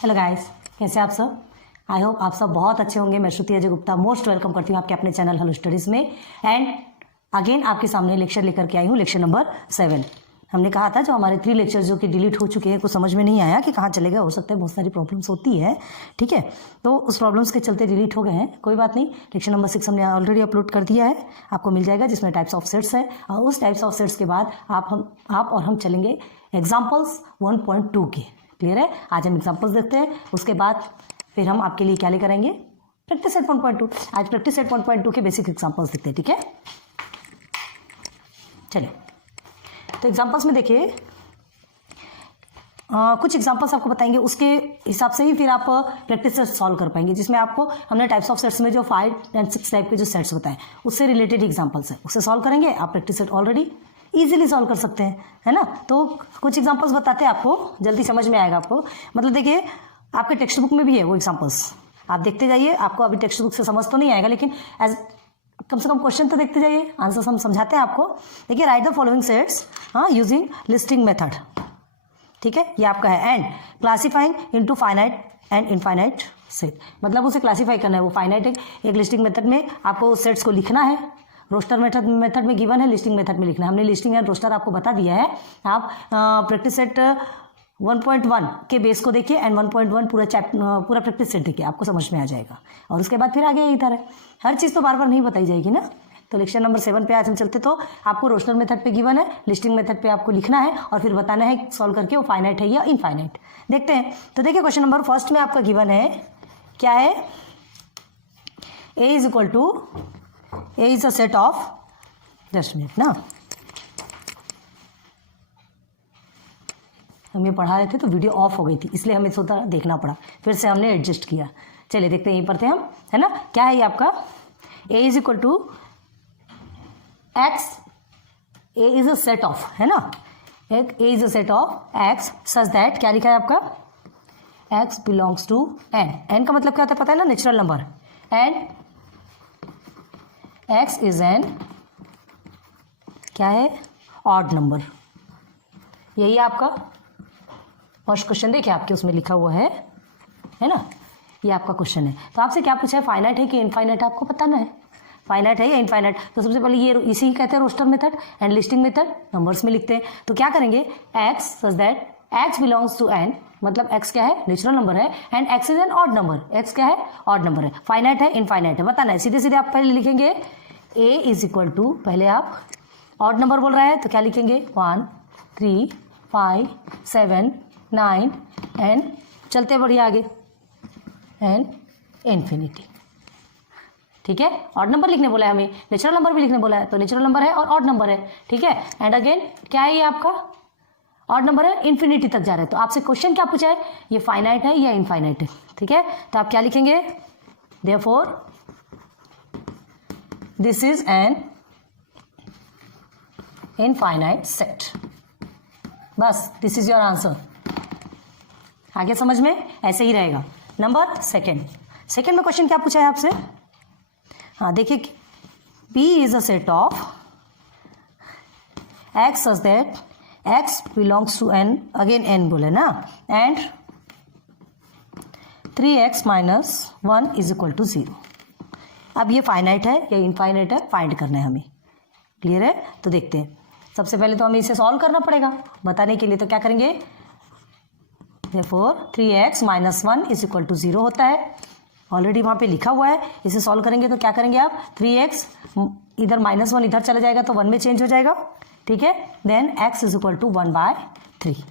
Hello guys, कैसे आप सब? आई होप आप सब बहुत अच्छे होंगे। मैं श्रुति अजय गुप्ता मोस्ट वेलकम करती हूँ आपके अपने चैनल हेलो स्टडीज़ में। एंड अगेन आपके सामने लेक्चर लेकर के आई हूँ, लेक्चर नंबर 7। हमने कहा था जो हमारे 3 लेक्चर जो कि डिलीट हो चुके हैं, कुछ समझ में नहीं आया कि कहाँ चले गए। हो सकता है बहुत सारी प्रॉब्लम्स होती है, ठीक है, तो उस प्रॉब्लम्स के चलते डिलीट हो गए हैं, कोई बात नहीं। लेक्चर नंबर 6 हमने ऑलरेडी अपलोड कर दिया है, आपको मिल जाएगा, जिसमें टाइप्स ऑफ सेट्स है। और उस टाइप्स ऑफ सेट्स के बाद आप और हम चलेंगे एग्जाम्पल्स 1.2 के। क्लियर है? आज हम एग्जाम्पल्स देखते हैं, उसके बाद फिर हम आपके लिए क्या लेकर आएंगे, प्रैक्टिस सेट 1.2। आज प्रैक्टिस सेट 1.2 के बेसिक एग्जाम्पल्स देखते हैं, ठीक है। चलिए, तो एग्जाम्पल्स में देखिए कुछ एग्जाम्पल्स आपको बताएंगे, उसके हिसाब से ही फिर आप प्रैक्टिस सेट सॉल्व कर पाएंगे, जिसमें आपको हमने टाइप्स ऑफ सेट्स में जो 5 और 6 टाइप के जो सेट्स बताए उससे रिलेटेड एग्जाम्पल्स है, उससे सॉल्व करेंगे। आप practice set already easily solve कर सकते हैं, है ना। तो कुछ एग्जांपल्स बताते हैं, आपको जल्दी समझ में आएगा आपको। मतलब देखिए, आपके टेक्स्ट बुक में भी है वो एग्जांपल्स, आप देखते जाइए। आपको अभी टेक्स्ट बुक से समझ तो नहीं आएगा, लेकिन एज कम से कम क्वेश्चन तो देखते जाइए, आंसर्स हम समझाते हैं आपको। देखिए, right the following sets using listing method, ठीक है, ये आपका है। And classifying into finite and infinite set, मतलब उसे क्लासीफाई करना है। वो फाइनाइट एक लिस्टिंग मेथड में आपको सेट्स को लिखना है, रोस्टर मेथड में गिवन है, लिस्टिंग मेथड में लिखना है। हमने लिस्टिंग एंड रोस्टर आपको बता दिया है। आप प्रैक्टिस सेट 1.1 के बेस को देखिए एंड 1.1 पूरा प्रैक्टिस सेट देखिए, आपको समझ में आ जाएगा। और उसके बाद फिर आगे इधर है, हर चीज़ तो बार बार नहीं बताई जाएगी ना। तो लेक्चर नंबर 7 पे आज हम चलते, तो आपको रोस्टर मेथड पे गिवन है, लिस्टिंग मेथड पे आपको लिखना है और फिर बताना है सॉल्व करके वो फाइनाइट है या इनफाइनाइट। देखते हैं। तो देखिए, क्वेश्चन नंबर फर्स्ट में आपका गिवन है, क्या है, A is equal to A is a set of, just minute ना, हम ये पढ़ा रहे थे तो वीडियो ऑफ हो गई थी, इसलिए हमें सोचा देखना पड़ा, फिर से हमने एडजस्ट किया। चलिए देखते हैं, यहीं पर थे हम, है ना। क्या है ये आपका, A is equal to X, A is a set of, है ना, एक A is a set of X such that, क्या लिखा है आपका, X belongs to N। N का मतलब क्या होता है पता है ना, natural number. And X is N, क्या है, ऑड नंबर। यही आपका फर्स्ट क्वेश्चन, देखिए आपके उसमें लिखा हुआ है ना, ये आपका क्वेश्चन है। तो आपसे क्या पूछा है, फाइनाइट है कि इनफाइनाइट, आपको बताना है फाइनाइट है या इनफाइनाइट। तो सबसे पहले ये इसी कहते हैं roster method and listing method, numbers में लिखते हैं। तो क्या करेंगे, x such that x belongs to n, मतलब x क्या है, नेचुरल नंबर है, and x is an odd number, x क्या है, ऑड नंबर है। फाइनाइट है इनफाइनाइट है, बताना है। सीधे सीधे आप पहले लिखेंगे a इज इक्वल टू, पहले आप ऑड नंबर बोल रहा है तो क्या लिखेंगे, 1 3 5 7 9 एंड चलते बढ़िया आगे एंड इन्फिनिटी, ठीक है। ऑड नंबर लिखने बोला है हमें, नेचुरल नंबर भी लिखने बोला है, तो नेचुरल नंबर है और ऑड नंबर है, ठीक है। एंड अगेन क्या है, ये आपका ऑड नंबर है, इन्फिनिटी तक जा रहा है। तो आपसे क्वेश्चन क्या पूछा है, ये फाइनाइट है या इनफाइनाइट है, ठीक है। तो आप क्या लिखेंगे, therefore this is an infinite set, बस दिस इज योर आंसर। आगे समझ में ऐसे ही रहेगा। नंबर सेकंड में क्वेश्चन क्या पूछा है आपसे, हाँ देखिए, P is a set of X such that X belongs to N, again N बोले ना, and 3x minus 1 is equal to 0। अब ये फाइनाइट है या इनफाइनाइट है, फाइंड करना है हमें। क्लियर है? तो देखते हैं। सबसे पहले तो हमें इसे सॉल्व करना पड़ेगा बताने के लिए, तो क्या करेंगे, therefore 3x minus 1 is equal to 0 होता है, ऑलरेडी वहाँ पे लिखा हुआ है। इसे सॉल्व करेंगे तो क्या करेंगे आप, 3x इधर माइनस 1 इधर चला जाएगा तो 1 में चेंज हो जाएगा, ठीक है। Then x is equal to 1/3,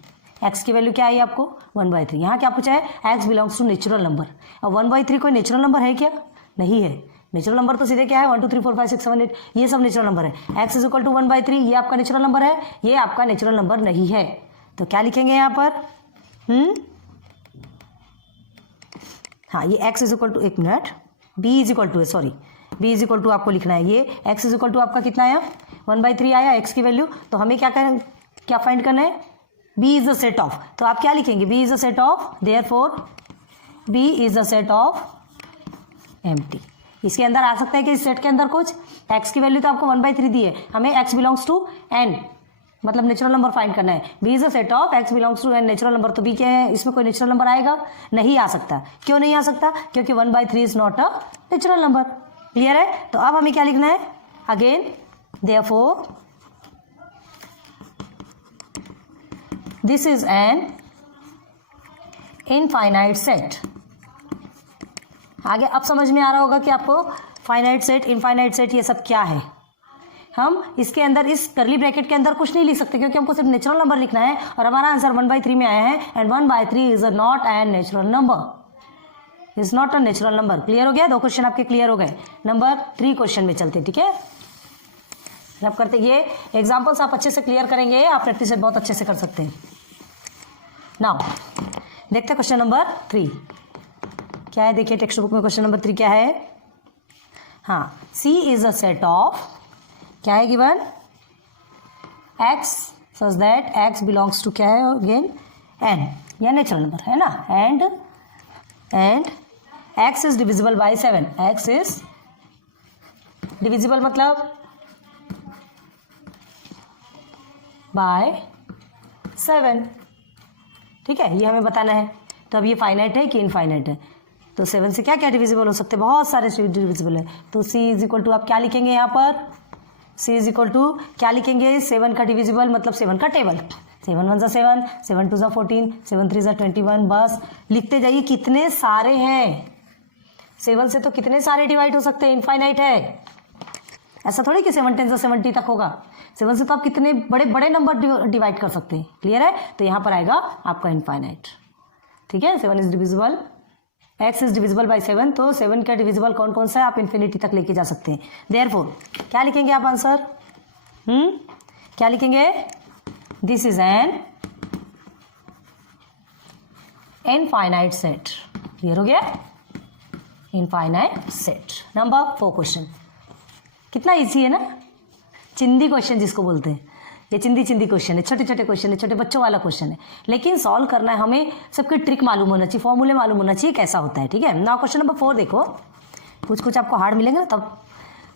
x की वैल्यू क्या है आपको, 1/3। यहाँ क्या पूछा है, x belongs to natural number. अब 1/3 कोई नेचुरल नंबर है क्या, नहीं है। नेचुरल नंबर तो सीधे क्या है, 1 2 3 4 5 6 7 8, ये सब नेचुरल नंबर है। x इज इक्वल टू 1/3, ये आपका नेचुरल नंबर है, ये आपका नेचुरल नंबर नहीं है। तो क्या लिखेंगे यहाँ पर, हाँ, ये x इज इक्वल टू, एक मिनट, b इज इक्वल टू है, sorry, b is equal to आपको लिखना है, ये x इज इक्वल टू आपका कितना आया, 1/3 आया x की वैल्यू। तो हमें क्या फाइंड करना है, b is a set of. तो आप क्या लिखेंगे, b is a set of, therefore b is a set of empty. इसके अंदर आ सकता है कि इस सेट के अंदर कुछ x की वैल्यू तो आपको 1/3 दी है, हमें x बिलोंग्स टू n, मतलब नेचुरल नंबर फाइंड करना है। B is a set of X belongs to N natural number, तो बी क्या है, इसमें कोई नेचुरल नंबर आएगा? नहीं आ सकता। क्यों नहीं आ सकता? क्योंकि 1/3 is not a natural number. Clear है? तो अब हमें क्या लिखना है? Again therefore this is an infinite set. आगे अब समझ में आ रहा होगा कि आपको फाइनाइट सेट, इनफाइनाइट सेट ये सब क्या है। हम इसके अंदर इस करली ब्रैकेट के अंदर कुछ नहीं लिख सकते क्योंकि हमको सिर्फ नेचुरल नंबर लिखना है और हमारा आंसर 1/3 में आया है and 1/3 is not an natural number, is not a natural number. Clear हो गया? 2 क्वेश्चन आपके क्लियर हो गए। नंबर 3 क्वेश्चन में चलते, ठीक है? अब करते ये एग्जाम्पल्स आप अच्छे से क्लियर करेंगे, आप प्रैक्टिस बहुत अच्छे से कर सकते हैं। नाउ देखते हैं क्वेश्चन नंबर 3 क्या है। देखिए टेक्स्ट बुक में क्वेश्चन नंबर 3 क्या है। हाँ, C is a set of, क्या है given, X such that X belongs to, क्या है अगेन, एन, या नेचुरल नंबर है ना, and X is divisible by 7। X is divisible मतलब बाय 7, ठीक है? ये हमें बताना है। तो अब ये फाइनाइट है कि इनफाइनाइट है? तो 7 से क्या क्या डिविजिबल हो सकते हैं? बहुत सारे डिविजिबल है। तो c इज इक्वल टू, आप क्या लिखेंगे यहाँ पर? c इज इक्वल टू क्या लिखेंगे? 7 का डिविजिबल मतलब 7 का टेबल। 7 1 = 7, 7 2 = 14, 7 3 = 21। बस लिखते जाइए कितने सारे हैं। 7 से तो कितने सारे डिवाइड हो सकते हैं, इनफाइनाइट है। ऐसा थोड़ी कि 7 10 = 70 तक होगा। 7 से तो आप कितने बड़े बड़े नंबर डिवाइड कर सकते हैं। क्लियर है? तो यहाँ पर आएगा आपका इनफाइनाइट, ठीक है? 7 is divisible, x is divisible by 7, तो 7 का डिविजिबल कौन कौन सा है, आप इन्फिनिटी तक लेके जा सकते हैं। देयरफॉर क्या लिखेंगे आप आंसर? क्या लिखेंगे? This is an infinite set. Clear हो गया? Infinite set. नंबर 4 क्वेश्चन कितना इजी है ना, चिंदी क्वेश्चन जिसको बोलते हैं। ये चिंदी क्वेश्चन है, छोटे छोटे क्वेश्चन है, छोटे बच्चों वाला क्वेश्चन है, लेकिन सॉल्व करना है हमें। सबकी ट्रिक मालूम होना चाहिए, फॉर्मूले मालूम होना चाहिए कैसा होता है, ठीक है? नाउ क्वेश्चन नंबर 4 देखो, कुछ आपको हार्ड मिलेंगे ना, तब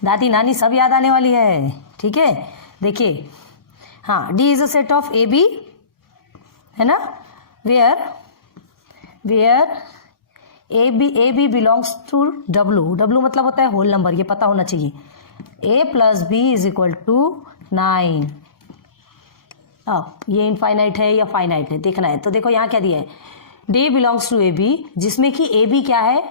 दादी नानी सब याद आने वाली है, ठीक है? देखिए, हाँ, D is a set of A B, है ना, where A B belongs to W मतलब होता है होल नंबर, ये पता होना चाहिए। a plus B is equal to 9। अब ये इनफाइनाइट है या फाइनाइट है देखना है। तो देखो यहाँ क्या दिया है, d belongs to A B, जिसमें कि ए बी क्या है,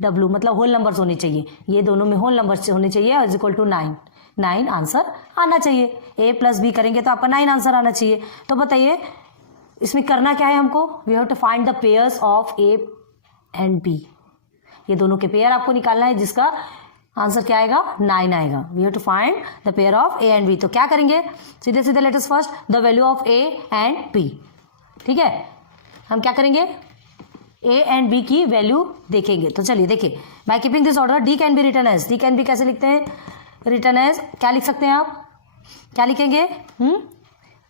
w मतलब होल नंबर्स होने चाहिए, ये दोनों में होल नंबर्स होने चाहिए, इज इक्वल टू 9 आंसर आना चाहिए। a प्लस बी करेंगे तो आपका 9 आंसर आना चाहिए। तो बताइए इसमें करना क्या है हमको? We have to find the pairs of a and b, ये दोनों के पेयर आपको निकालना है, जिसका आंसर क्या आएगा, 9 आएगा। We have to find the pair of a and b। तो क्या करेंगे, सीधे सीधे let us first the value of a and b, ठीक है? हम क्या करेंगे, a एंड b की वैल्यू देखेंगे। तो चलिए देखिए, by keeping this order d can be written as, d can be कैसे लिखते हैं, रिटन एज क्या लिख सकते हैं आप, क्या लिखेंगे?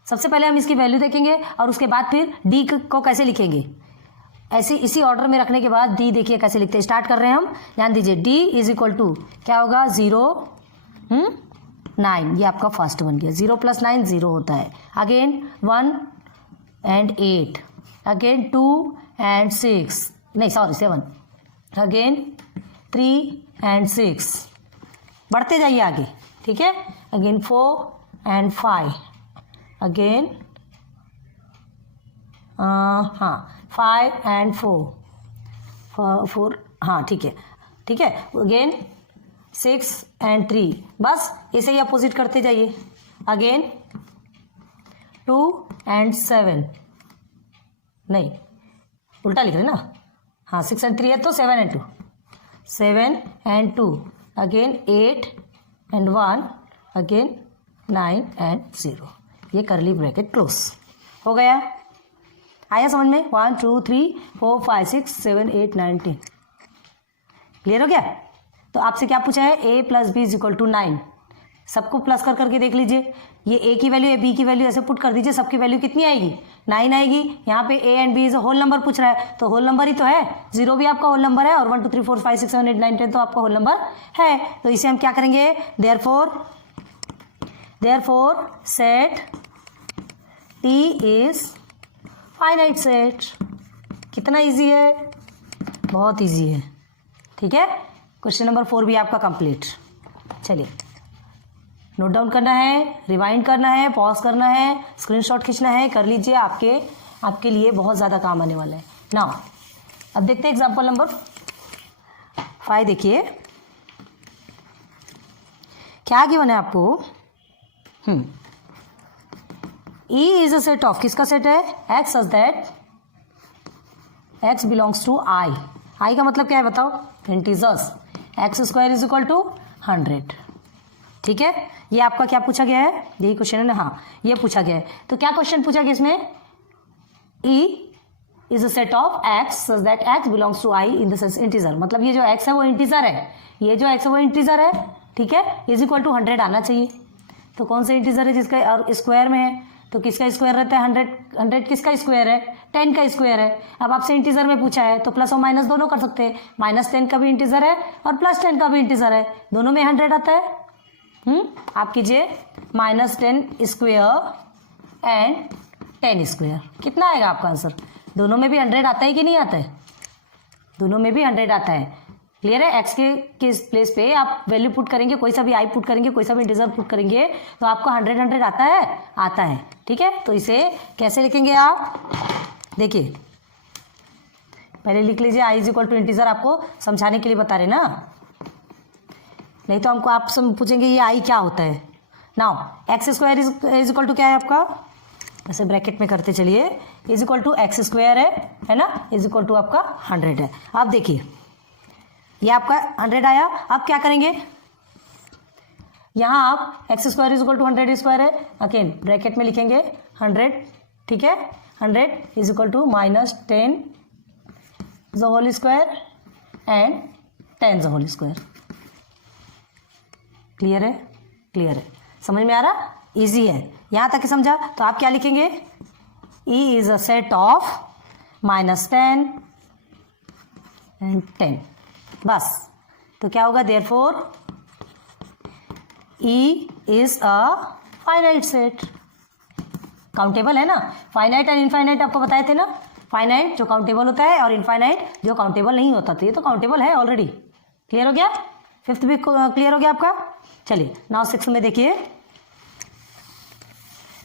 सबसे पहले हम इसकी वैल्यू देखेंगे और उसके बाद फिर d को कैसे लिखेंगे, ऐसे इसी ऑर्डर में रखने के बाद डी देखिए कैसे लिखते हैं। स्टार्ट कर रहे हैं हम, ध्यान दीजिए, डी इज इक्वल टू क्या होगा, 0 9, ये आपका फर्स्ट बन गया। 0 + 9 0 होता है। अगेन 1 and 8, अगेन 2 and 6, नहीं सॉरी 7, अगेन 3 and 6, बढ़ते जाइए आगे, ठीक है? अगेन 4 and 5, अगेन हाँ 5 and 4, हाँ ठीक है। अगेन 6 and 3, बस ऐसे ही अपोजिट करते जाइए। अगेन 2 and 7, नहीं उल्टा लिख रहे ना, हाँ 6 and 3 है तो 7 and 2, 7 and 2, again 8 and 1, again 9 and 0, ये करली ब्रैकेट क्लोज हो गया। आया समझ में? 1 2 3 4 5 6 7 8 9 10, क्लियर हो गया? तो आपसे क्या पूछा है, a plus B is equal to 9, सबको प्लस कर करके देख लीजिए, ये a की वैल्यू है, b की वैल्यू ऐसे पुट कर दीजिए, सबकी वैल्यू कितनी आएगी, 9 आएगी। यहाँ पे a and b is whole number पूछ रहा है, तो होल नंबर ही तो है, 0 भी आपका होल नंबर है और 1 2 3 4 5 6 7 8 9 10 तो आपका होल नंबर है। तो इसे हम क्या करेंगे, therefore set T is finite set. कितना इजी है, बहुत इजी है। ठीक है, क्वेश्चन नंबर 4 भी आपका कंप्लीट। चलिए नोट डाउन करना है, रिवाइंड करना है, पॉज करना है, स्क्रीनशॉट खींचना है, कर लीजिए। आपके लिए बहुत ज़्यादा काम आने वाला है ना। अब देखते हैं एग्जाम्पल नंबर 5। देखिए क्या गिवन है आपको। E is a set of, किसका सेट है, X such that X belongs to I। I का मतलब क्या है बताओ, integers. X square is equal to 100। ठीक है, ये आपका क्या पूछा गया है, यही क्वेश्चन है ना। हाँ, ये पूछा गया है। तो क्या क्वेश्चन पूछा गया इसमें, E is a set of X such that X belongs to I in the sense integer. मतलब ये जो X है वो इंटीजर है, ये जो X है वो इंटीजर है। ठीक है, इज इक्वल टू 100 आना चाहिए। तो कौन सा इंटीजर है जिसका और स्क्वायर में है, तो किसका स्क्वायर रहता है, 100 किसका स्क्वायर है, 10 का स्क्वायर है। अब आपसे इंटीजर में पूछा है तो प्लस और माइनस दोनों कर सकते हैं। -10 का भी इंटीजर है और +10 का भी इंटीजर है, दोनों में 100 आता है। आप कीजिए -10 स्क्वायर एंड 10 स्क्वायर, कितना आएगा आपका आंसर। दोनों में भी 100 आता है कि नहीं आता है, दोनों में भी 100 आता है। क्लियर है, एक्स के प्लेस पे आप वैल्यू पुट करेंगे, कोई सा भी आई पुट करेंगे, कोई सा भी इंटीजर पुट करेंगे तो आपको 100 आता है, आता है। ठीक है, तो इसे कैसे लिखेंगे आप, देखिए पहले लिख लीजिए I is equal to integer, आपको समझाने के लिए बता रहे ना, नहीं तो हमको आप पूछेंगे ये आई क्या होता है। Now X square is equal to क्या है आपका, ऐसे ब्रैकेट में करते चलिए, is equal to X square है ना, इज इक्वल टू आपका 100 है। आप देखिए ये आपका 100 आया। अब क्या करेंगे, यहाँ आप X square is equal to 100 square है, अगेन ब्रैकेट में लिखेंगे 100। ठीक है, 100 is equal to -10 the whole square and 10 the whole square. Clear है, क्लियर है, समझ में आ रहा, इजी है। यहाँ तक समझा, तो आप क्या लिखेंगे, E is a set of -10 and 10, बस। तो क्या होगा, therefore E is a finite set. Countable है ना, फाइनाइट एंड इनफाइनाइट आपको बताए थे ना, फाइनाइट जो काउंटेबल होता है और इनफाइनाइट जो काउंटेबल नहीं होता। तो ये तो काउंटेबल है ऑलरेडी। क्लियर हो गया, 5th भी क्लियर हो गया आपका। चलिए नाउ 6th में देखिए,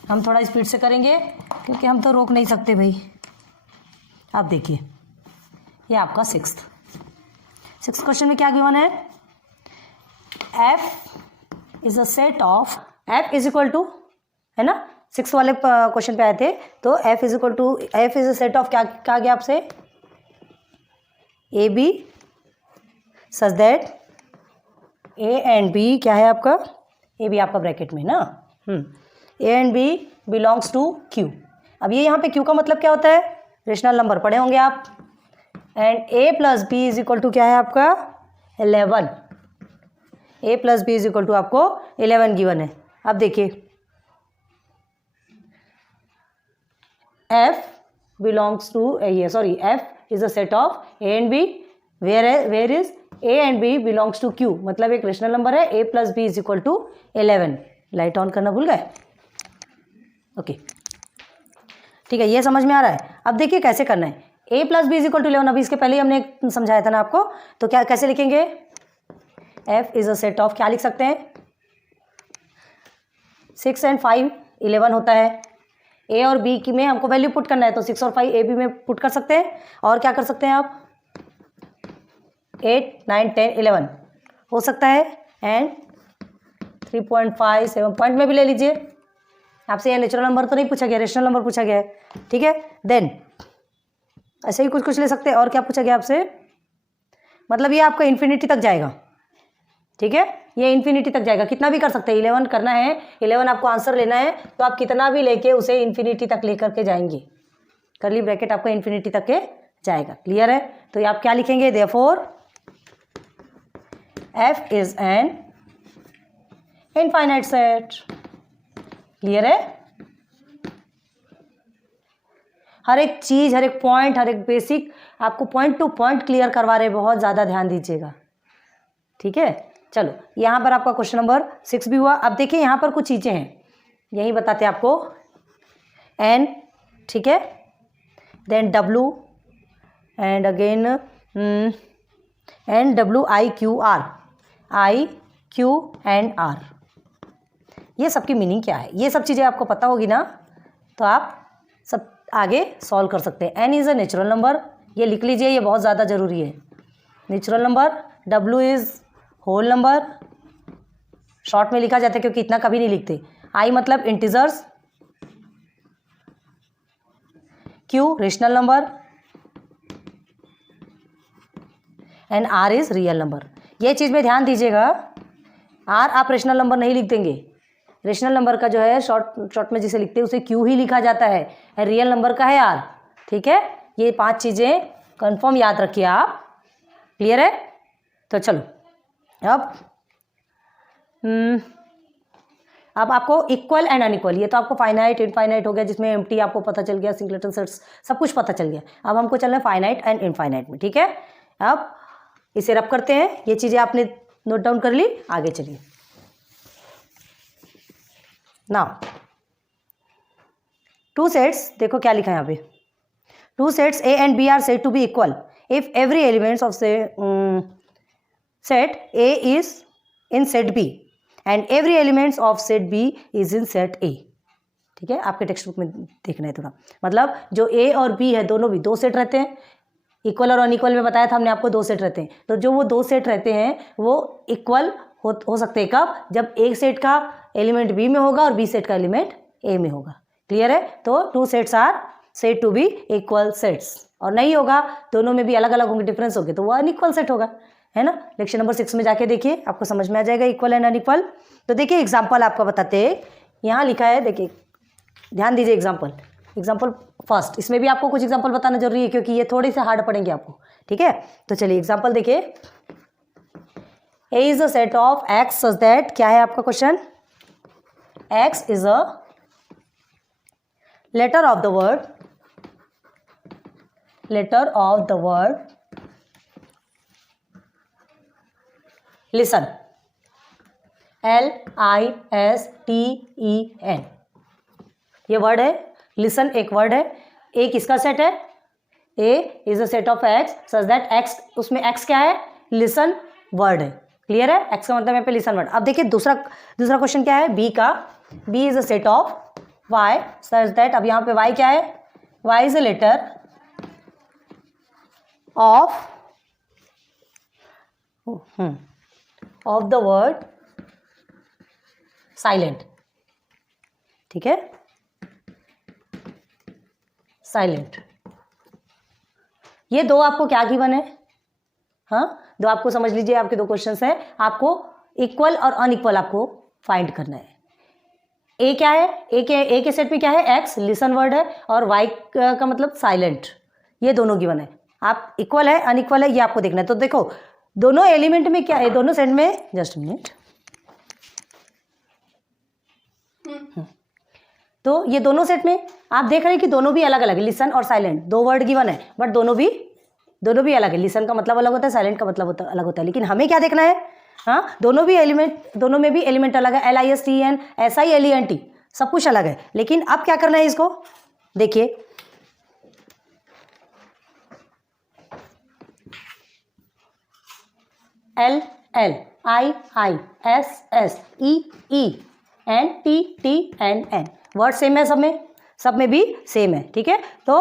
हम थोड़ा स्पीड से करेंगे क्योंकि हम तो रोक नहीं सकते भाई। आप देखिए ये आपका 6th क्वेश्चन में क्या गिवन है, F is a set of, F is equal to, है ना, 6th वाले क्वेश्चन पे आए थे। तो F is equal to, F is a set of, क्या गया आपसे, A B such that A and B क्या है आपका, ए बी आपका ब्रैकेट में ना, A and B belongs to Q। अब ये यहाँ पे Q का मतलब क्या होता है, रेशनल नंबर पढ़े होंगे आप। And A plus B is equal to क्या है आपका 11, A plus B is equal to आपको 11 गिवन है। अब देखिए F बिलोंग्स टू, ये sorry, F is a set of A and B, where is A and B belongs to Q, मतलब एक रेशनल नंबर है, A plus B is equal to 11। Light on करना भूल गए, ओके ठीक है, ये समझ में आ रहा है। अब देखिए कैसे करना है, A plus B is equal to 11, अभी इसके पहले ही हमने समझाया था ना आपको। तो क्या कैसे लिखेंगे, F is a set of, क्या लिख सकते हैं, 6 एंड 5 11 होता है। A और B की में हमको वैल्यू पुट करना है, तो 6 और 5 A B में पुट कर सकते हैं। और क्या कर सकते हैं आप, 8 9 10 11 हो सकता है, एंड 3.5 7 पॉइंट में भी ले लीजिए। आपसे ये नेचुरल नंबर तो नहीं पूछा गया, रेशनल नंबर पूछा गया है। ठीक है, देन ऐसे ही कुछ ले सकते हैं। और क्या पूछा गया आपसे, मतलब ये आपका इन्फिनिटी तक जाएगा। ठीक है, ये इन्फिनिटी तक जाएगा, कितना भी कर सकते हैं। 11 करना है, 11 आपको आंसर लेना है, तो आप कितना भी लेके उसे इन्फिनिटी तक लेकर के जाएंगे। करली ब्रैकेट आपको इन्फिनिटी तक के जाएगा। क्लियर है, तो आप क्या लिखेंगे, therefore F is an infinite set. Clear है, हर एक चीज, हर एक पॉइंट, हर एक बेसिक आपको पॉइंट टू पॉइंट क्लियर करवा रहे, बहुत ज़्यादा ध्यान दीजिएगा। ठीक है, चलो यहाँ पर आपका क्वेश्चन नंबर 6 भी हुआ। अब देखिए यहाँ पर कुछ चीज़ें हैं, यही बताते हैं आपको। एन, ठीक है, then W and again N W I Q R, I Q and R. ये सबकी मीनिंग क्या है, ये सब चीज़ें आपको पता होगी ना, तो आप सब आगे सॉल्व कर सकते हैं। N is a natural number, ये लिख लीजिए, ये बहुत ज़्यादा ज़रूरी है, natural number. W is whole number, short में लिखा जाता है क्योंकि इतना कभी नहीं लिखते। आई मतलब integers, Q rational number and R is real number. ये चीज़ में ध्यान दीजिएगा, आर आप रेशनल नंबर नहीं लिख देंगे, रेशनल नंबर का जो है शॉर्ट में जिसे लिखते हैं उसे क्यू ही लिखा जाता है, रियल नंबर का है आर, ठीक है। ये 5 चीज़ें कंफर्म याद रखिए आप, क्लियर है। तो चलो अब आपको इक्वल एंड अनइक्वल, ये तो आपको फाइनाइट इनफाइनाइट हो गया, जिसमें एम्प्टी आपको पता चल गया, सिंगलेटन सेट्स सब कुछ पता चल गया। अब हमको चलना है फाइनाइट एंड इनफाइनाइट में, ठीक है। अब इसे रब करते हैं, ये चीज़ें आपने नोट डाउन कर ली, आगे चलिए। नाउ 2 सेट्स, देखो क्या लिखा है यहाँ पे, 2 sets A and B are said to be equal if every element of set A is in set B and every element of set B is in set A, ठीक है। आपके text book में देखना है थोड़ा, मतलब जो A और B है दोनों भी 2 सेट रहते हैं, इक्वल और अनइक्वल में बताया था हमने आपको 2 सेट रहते हैं, तो जो वो 2 सेट रहते हैं वो इक्वल हो सकते हैं कब, जब एक सेट का एलिमेंट बी में होगा और बी सेट का एलिमेंट ए में होगा, क्लियर है। तो 2 sets are said to be equal sets, और नहीं होगा, दोनों में भी अलग अलग होंगे, डिफरेंस होंगे, तो वो अनइक्वल सेट होगा, है ना। लेक्चर नंबर 6 में जाके देखिए, आपको समझ में आ जाएगा इक्वल एंड अनइक्वल। तो देखिए एग्जाम्पल आपका बताते हैं, यहाँ लिखा है, देखिए ध्यान दीजिए, एग्जाम्पल फर्स्ट, इसमें भी आपको कुछ एग्जाम्पल बताना जरूरी है क्योंकि ये थोड़े से हार्ड पड़ेंगे आपको, ठीक है। तो चलिए एग्जाम्पल देखिए, A is a set of X such that, क्या है आपका question, X is a letter of the word listen, LISTEN, ये वर्ड है, लिसन एक वर्ड है, A किसका सेट है, A is a set of X such that X, उसमें X क्या है, लिसन वर्ड है, क्लियर है। X का मतलब यहाँ पे लिसन वर्ड। अब देखिए दूसरा क्वेश्चन क्या है, B का, B is a set of Y such that, अब यहाँ पे Y क्या है, Y is a letter of the word silent, ठीक है, साइलेंट। ये 2 आपको क्या गिवन है, हाँ 2 आपको समझ लीजिए, आपके 2 क्वेश्चंस हैं, आपको इक्वल और अनइक्वल आपको फाइंड करना है। ए क्या है, ए के सेट पे क्या है, एक्स लिसन वर्ड है, और वाई का मतलब साइलेंट, ये दोनों गिवन है। आप इक्वल है अनइक्वल है ये आपको देखना है। तो देखो दोनों एलिमेंट में क्या है, दोनों सेट में, जस्ट मिनट, तो ये दोनों सेट में आप देख रहे हैं कि दोनों भी अलग अलग है, लिसन और साइलेंट, 2 वर्ड गिवन है, बट दोनों भी अलग है, लिसन का मतलब अलग होता है, साइलेंट का मतलब अलग होता है, लेकिन हमें क्या देखना है, हाँ दोनों में भी एलिमेंट अलग है, LISTEN SILENT सब कुछ अलग है, लेकिन अब क्या करना है इसको देखिए, LLISSEENTTNN वर्ड सेम है, सब में भी सेम है, ठीक है। तो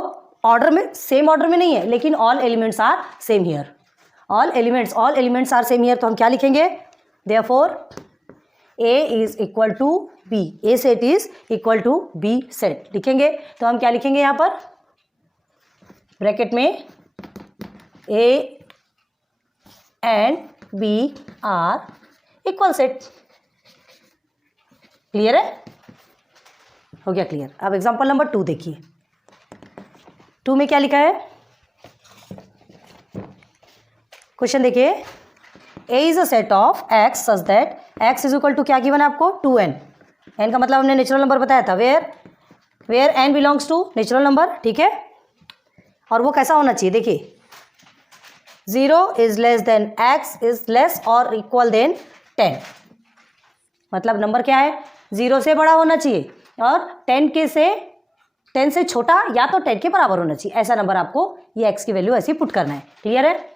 ऑर्डर में सेम ऑर्डर में नहीं है, लेकिन all elements are same here, all elements are same here. तो हम क्या लिखेंगे, therefore A is equal to B, A set is equal to B set लिखेंगे। तो हम क्या लिखेंगे यहाँ पर, ब्रैकेट में A and B are equal set, clear है, हो गया क्लियर। अब एग्जांपल नंबर 2 देखिए, 2 में क्या लिखा है, क्वेश्चन देखिए, A is a set of X such that X is equal to, क्या गिवन है आपको, 2n, n का मतलब हमने नेचुरल नंबर बताया था, where n belongs to natural number, ठीक है। और वो कैसा होना चाहिए, देखिए 0 is less than X is less और इक्वल देन 10, मतलब नंबर क्या है, 0 से बड़ा होना चाहिए और 10 10 से छोटा या तो 10 के बराबर होना चाहिए, ऐसा नंबर आपको ये x की वैल्यू ऐसे ही पुट करना है। क्लियर है?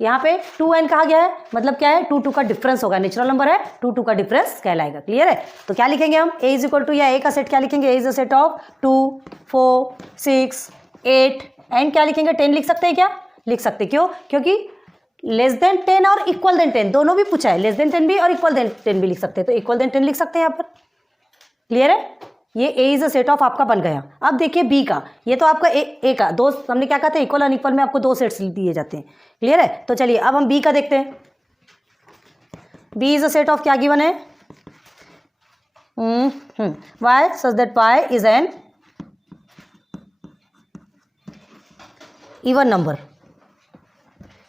यहाँ पे 2n कहा गया है, मतलब क्या है, 2 का डिफरेंस होगा, नेचुरल नंबर है, 2 का डिफरेंस कहलाएगा। क्लियर है? तो क्या लिखेंगे हम, a इज इक्वल टू, या a का सेट क्या लिखेंगे, a is a set of 2 4 6 8 and क्या लिखेंगे, 10 लिख सकते हैं क्या, लिख सकते। क्यों? क्योंकि लेस देन 10 और इक्वल देन 10 दोनों भी पूछा है, लेस देन 10 भी और इक्वल देन 10 भी लिख सकते हैं, तो इक्वल देन 10 लिख सकते हैं यहाँ पर। क्लियर है? ये a is a set of आपका बन गया। अब देखिए b का, ये तो आपका a का दो, हमने क्या कहते हैं, इक्वल अनइक्वल में आपको दो सेट्स दिए जाते हैं। क्लियर है? तो चलिए अब हम b का देखते हैं। b is a set of क्या गिवन है, y such that y is an even number,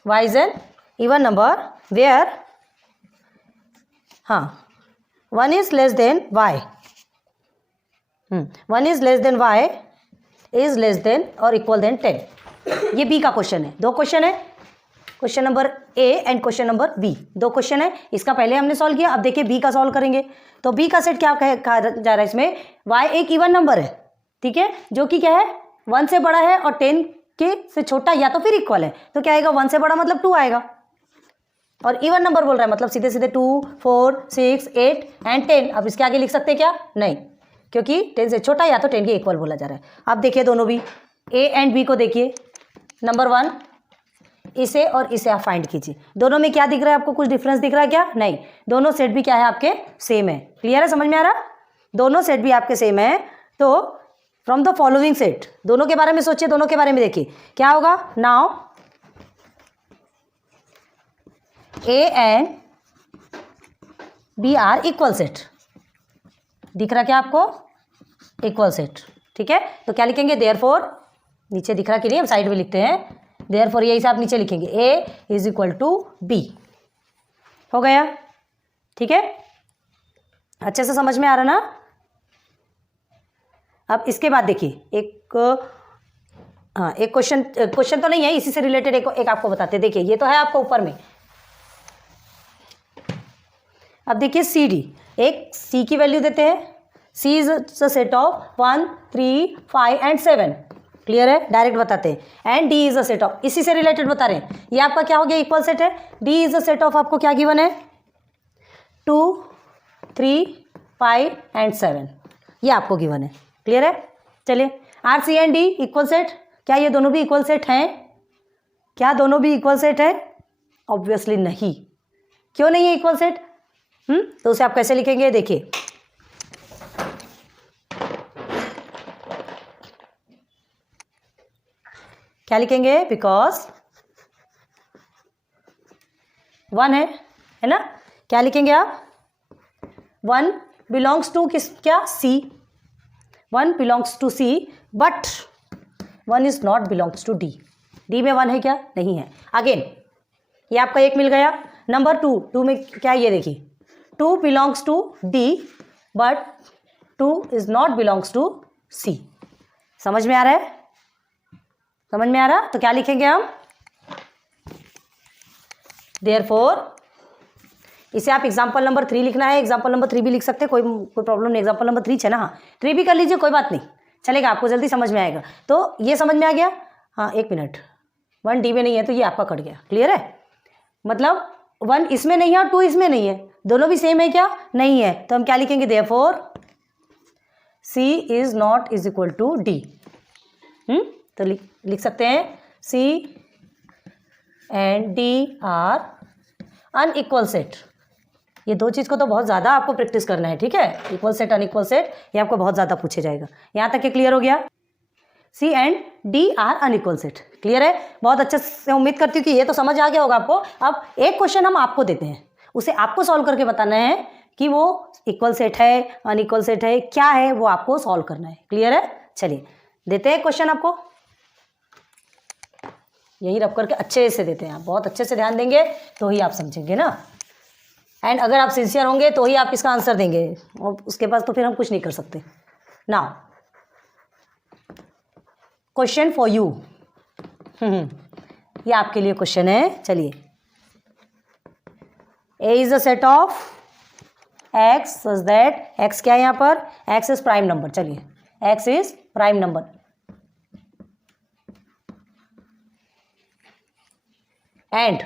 y is an even number where 1 is less than y, 1 is less than y is less than or equal than 10। ये b का question है, दो question है, question number a and question number b, दो question है। इसका पहले हमने सॉल्व किया, अब देखिए b का सॉल्व करेंगे। तो b का सेट क्या कहा जा रहा है इसमें, y एक इवन नंबर है, ठीक है, जो कि क्या है 1 से बड़ा है और 10 के से छोटा या तो फिर इक्वल है। तो क्या आएगा, 1 से बड़ा मतलब 2 आएगा, और इवन नंबर बोल रहा है मतलब सीधे सीधे 2 4 6 8 एंड 10। अब इसके आगे लिख सकते हैं क्या, नहीं, क्योंकि 10 से छोटा या तो 10 के इक्वल बोला जा रहा है। अब देखिए दोनों भी a एंड b को देखिए, नंबर 1 इसे और इसे आप फाइंड कीजिए, दोनों में क्या दिख रहा है आपको, कुछ डिफरेंस दिख रहा है क्या, नहीं, दोनों सेट भी क्या है आपके सेम है। क्लियर है, समझ में आ रहा, दोनों सेट भी आपके सेम है। तो फ्रॉम द फॉलोइंग सेट, दोनों के बारे में सोचिए, दोनों के बारे में देखिए क्या होगा। Now a and b are equal set, दिख रहा क्या आपको, इक्वल सेट, ठीक है। तो क्या लिखेंगे, देयरफॉर, नीचे दिख रहा कि नहीं, हम साइड में लिखते हैं, देयरफॉर यही से आप नीचे लिखेंगे a is equal to b, हो गया, ठीक है, अच्छे से समझ में आ रहा ना। अब इसके बाद देखिए एक एक क्वेश्चन तो नहीं है, इसी से रिलेटेड एक आपको बताते हैं। देखिए ये तो है आपको ऊपर में, अब देखिए सी डी, एक सी की वैल्यू देते हैं, C is a set of 1 3 5 and 7। Clear है, डायरेक्ट बताते हैं। And D is a set of, इसी से रिलेटेड बता रहे हैं, ये आपका क्या हो गया, इक्वल सेट है। D is a set of आपको क्या गिवन है, 2 3 5 एंड 7, ये आपको गिवन है। क्लियर है, चलिए are C and D equal set, क्या ये दोनों भी इक्वल सेट हैं, क्या दोनों भी इक्वल सेट है, ऑब्वियसली नहीं। क्यों नहीं है इक्वल सेट, तो उसे आप कैसे लिखेंगे, देखिए क्या लिखेंगे, बिकॉज 1 है ना, क्या लिखेंगे आप, 1 बिलोंग्स टू किस, क्या, C, 1 belongs to C but 1 is not belongs to D, D में 1 है क्या, नहीं है। अगेन ये आपका एक मिल गया। नंबर 2 में क्या, ये देखिए 2 belongs to D but 2 is not belongs to C. समझ में आ रहा है, समझ में आ रहा, तो क्या लिखेंगे हम, देयरफॉर, इसे आप एग्जाम्पल नंबर 3 लिखना है, एग्जाम्पल नंबर 3 भी लिख सकते हैं, कोई प्रॉब्लम नहीं, एग्जाम्पल नंबर 3 है ना, हाँ 3 भी कर लीजिए, कोई बात नहीं, चलेगा, आपको जल्दी समझ में आएगा। तो ये समझ में आ गया, हाँ एक मिनट, 1 डी में नहीं है तो ये आपका कट गया। क्लियर है, मतलब 1 इसमें नहीं है और 2 इसमें नहीं है, दोनों भी सेम है क्या, नहीं है, तो हम क्या लिखेंगे, therefore C is not is equal to D. तो लिख सकते हैं C and D are unequal set. ये दो चीज़ को तो बहुत ज़्यादा आपको प्रैक्टिस करना है, ठीक है, इक्वल सेट अनइक्वल सेट, ये आपको बहुत ज़्यादा पूछे जाएगा। यहाँ तक के क्लियर हो गया, C and D are unequal set. Clear है, बहुत अच्छे से, उम्मीद करती हूँ कि ये तो समझ आ गया होगा आपको। अब एक क्वेश्चन हम आपको देते हैं, उसे आपको सॉल्व करके बताना है कि वो इक्वल सेट है, अनइक्वल सेट है, क्या है, वो आपको सॉल्व करना है। क्लियर है, चलिए देते हैं क्वेश्चन आपको, यही रख करके अच्छे से देते हैं, आप बहुत अच्छे से ध्यान देंगे तो ही आप समझेंगे ना, एंड अगर आप सिंसियर होंगे तो ही आप इसका आंसर देंगे, और उसके पास तो फिर हम कुछ नहीं कर सकते। नाउ क्वेश्चन फॉर यू, ये आपके लिए क्वेश्चन है। चलिए, A is the set of X such that, X क्या है यहाँ पर, एक्स इज प्राइम नंबर। चलिए x is prime number. And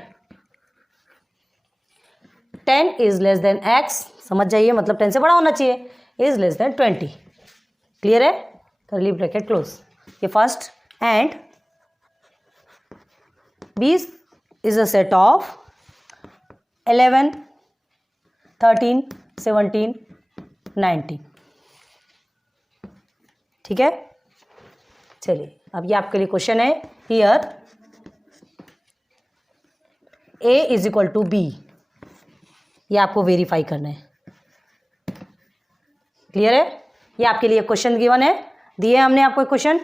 10 is less than x, समझ जाइए, मतलब 10 से बड़ा होना चाहिए, is less than 20. क्लियर है? Curly bracket close. ये first. And B is a set of 11, 13, 17, 19. ठीक है, चलिए अब ये आपके लिए क्वेश्चन है. Here A is equal to B, ये आपको वेरीफाई करना है. क्लियर है? ये आपके लिए क्वेश्चन गिवन है, दिए हमने आपको एक क्वेश्चन.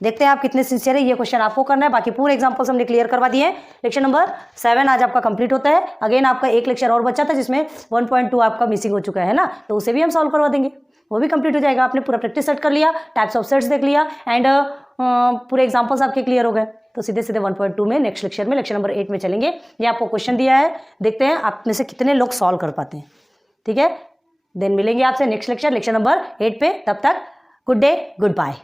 देखते हैं आप कितने सिंसियर है. ये क्वेश्चन आपको करना है, बाकी पूरे एग्जांपल्स हमने क्लियर करवा दिए हैं. लेक्चर नंबर 7 आज आपका कंप्लीट होता है. अगेन आपका एक लेक्चर और बचा था जिसमें 1.2 आपका मिसिंग हो चुका है ना, तो उसे भी हम सॉल्व करवा देंगे, वो भी कंप्लीट हो जाएगा. आपने पूरा प्रैक्टिस सेट कर लिया, टाइप्स ऑफ सेट्स देख लिया, एंड पूरे एग्जाम्पल्स आपके क्लियर हो गए. तो सीधे सीधे 1.2 में नेक्स्ट लेक्चर में, लेक्चर नंबर 8 में चलेंगे. ये आपको क्वेश्चन दिया है, देखते हैं आप में से कितने लोग सॉल्व कर पाते हैं. ठीक है, देन मिलेंगे आपसे नेक्स्ट लेक्चर, लेक्चर नंबर 8 पे. तब तक गुड डे, गुड बाय.